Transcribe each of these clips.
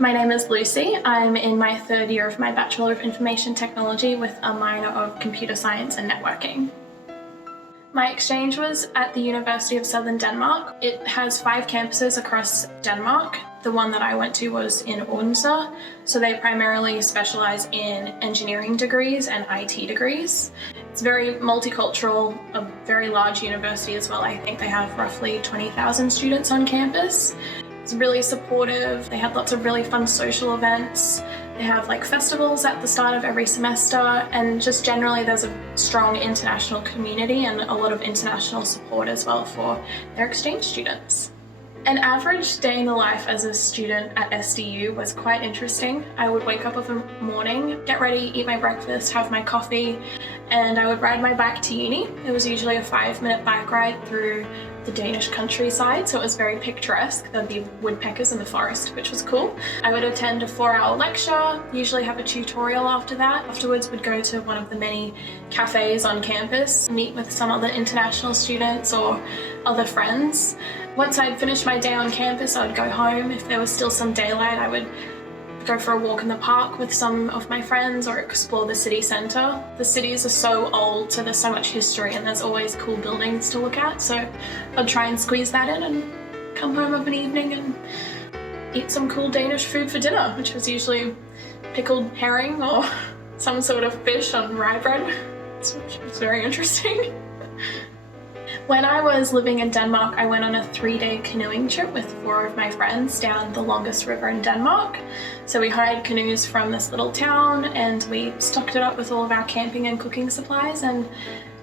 My name is Lucy. I'm in my third year of my Bachelor of Information Technology with a minor of Computer Science and Networking. My exchange was at the University of Southern Denmark. It has 5 campuses across Denmark. The one that I went to was in Odense, so they primarily specialize in engineering degrees and IT degrees. It's very multicultural, a very large university as well. I think they have roughly 20,000 students on campus. It's really supportive. They have lots of really fun social events. They have like festivals at the start of every semester, and just generally there's a strong international community and a lot of international support as well for their exchange students. An average day in the life as a student at SDU was quite interesting. I would wake up in the morning, get ready, eat my breakfast, have my coffee, and I would ride my bike to uni. It was usually a 5-minute bike ride through the Danish countryside, so it was very picturesque. There'd be woodpeckers in the forest, which was cool. I would attend a 4-hour lecture, usually have a tutorial after that. Afterwards, would go to one of the many cafes on campus, meet with some other international students or other friends. Once I'd finished my day on campus, I'd go home. If there was still some daylight, I would go for a walk in the park with some of my friends or explore the city centre. The cities are so old, so there's so much history and there's always cool buildings to look at, so I'd try and squeeze that in and come home of an evening and eat some cool Danish food for dinner, which was usually pickled herring or some sort of fish on rye bread, which was very interesting. When I was living in Denmark, I went on a 3-day canoeing trip with 4 of my friends down the longest river in Denmark. So we hired canoes from this little town and we stocked it up with all of our camping and cooking supplies and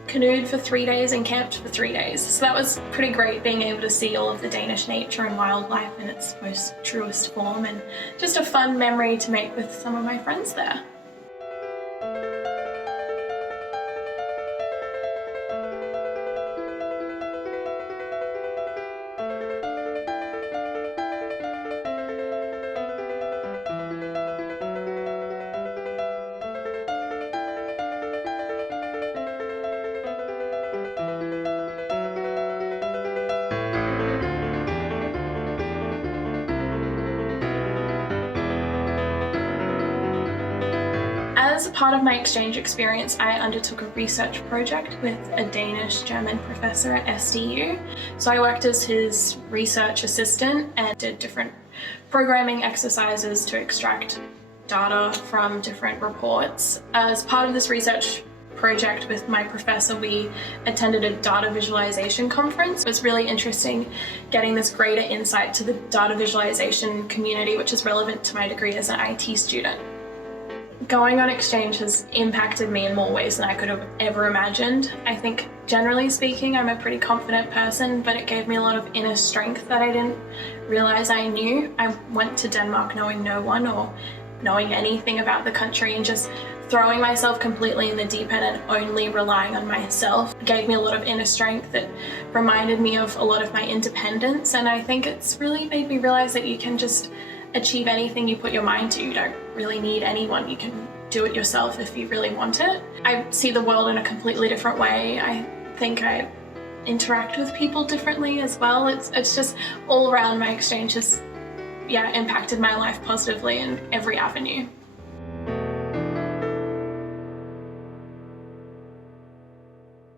canoed for 3 days and camped for 3 days. So that was pretty great, being able to see all of the Danish nature and wildlife in its most truest form, and just a fun memory to make with some of my friends there. As a part of my exchange experience, I undertook a research project with a Danish-German professor at SDU. So I worked as his research assistant and did different programming exercises to extract data from different reports. As part of this research project with my professor, we attended a data visualization conference. It was really interesting getting this greater insight to the data visualization community, which is relevant to my degree as an IT student. Going on exchange has impacted me in more ways than I could have ever imagined. I think, generally speaking, I'm a pretty confident person, but it gave me a lot of inner strength that I didn't realize I knew. I went to Denmark knowing no one or knowing anything about the country, and just throwing myself completely in the deep end and only relying on myself gave me a lot of inner strength that reminded me of a lot of my independence, and I think it's really made me realize that you can just achieve anything you put your mind to. You don't really need anyone. You can do it yourself if you really want it. I see the world in a completely different way. I think I interact with people differently as well. It's just all around, my exchange has impacted my life positively in every avenue.